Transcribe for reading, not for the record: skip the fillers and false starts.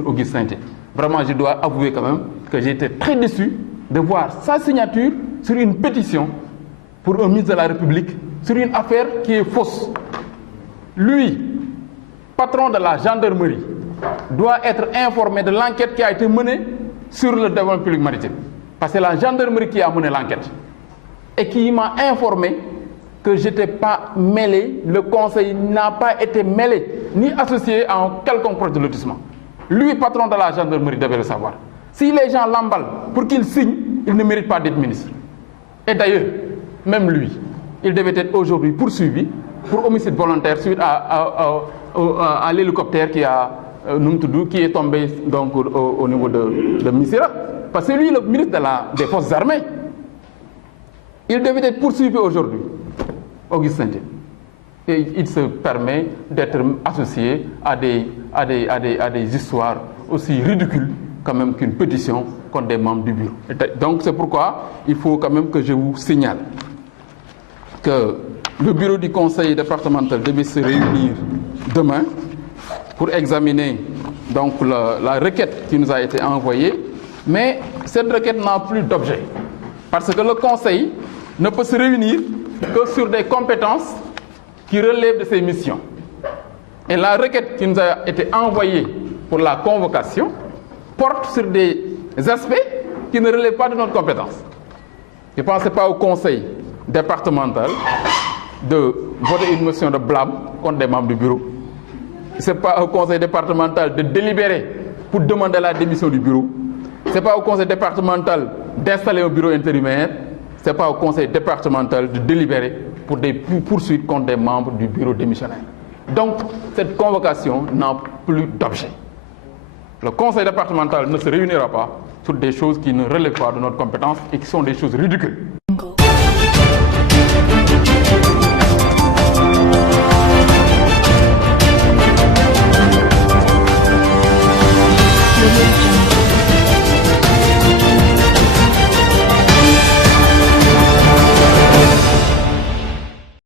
ministre Auguste Sainté. Vraiment, je dois avouer quand même que j'ai été très déçu de voir sa signature sur une pétition pour un ministre de la République sur une affaire qui est fausse. Lui, patron de la gendarmerie, doit être informé de l'enquête qui a été menée sur le développement public maritime. Parce que c'est la gendarmerie qui a mené l'enquête et qui m'a informé que je n'étais pas mêlé, le conseil n'a pas été mêlé, ni associé à un quelconque projet de lotissement. Lui, patron de la gendarmerie, devait le savoir. Si les gens l'emballent pour qu'il signe, il ne mérite pas d'être ministre. Et d'ailleurs, même lui, il devait être aujourd'hui poursuivi pour homicide volontaire suite à l'hélicoptère qui est tombé donc, au niveau de Missira. Parce que lui, le ministre des Forces armées, il devait être poursuivi aujourd'hui, Auguste Sainté. Et il se permet d'être associé à des histoires aussi ridicules quand même qu'une pétition contre des membres du bureau. Donc c'est pourquoi il faut quand même que je vous signale que le bureau du conseil départemental devait se réunir demain pour examiner donc la requête qui nous a été envoyée, mais cette requête n'a plus d'objet. Parce que le conseil ne peut se réunir que sur des compétences qui relèvent de ses missions. Et la requête qui nous a été envoyée pour la convocation porte sur des aspects qui ne relèvent pas de notre compétence. Je ne pense pas au conseil départemental de voter une motion de blâme contre des membres du bureau. Ce n'est pas au conseil départemental de délibérer pour demander la démission du bureau. Ce n'est pas au conseil départemental d'installer un bureau intérimaire. Ce n'est pas au conseil départemental de délibérer pour des poursuites contre des membres du bureau démissionnaire. Donc, cette convocation n'a plus d'objet. Le conseil départemental ne se réunira pas sur des choses qui ne relèvent pas de notre compétence et qui sont des choses ridicules.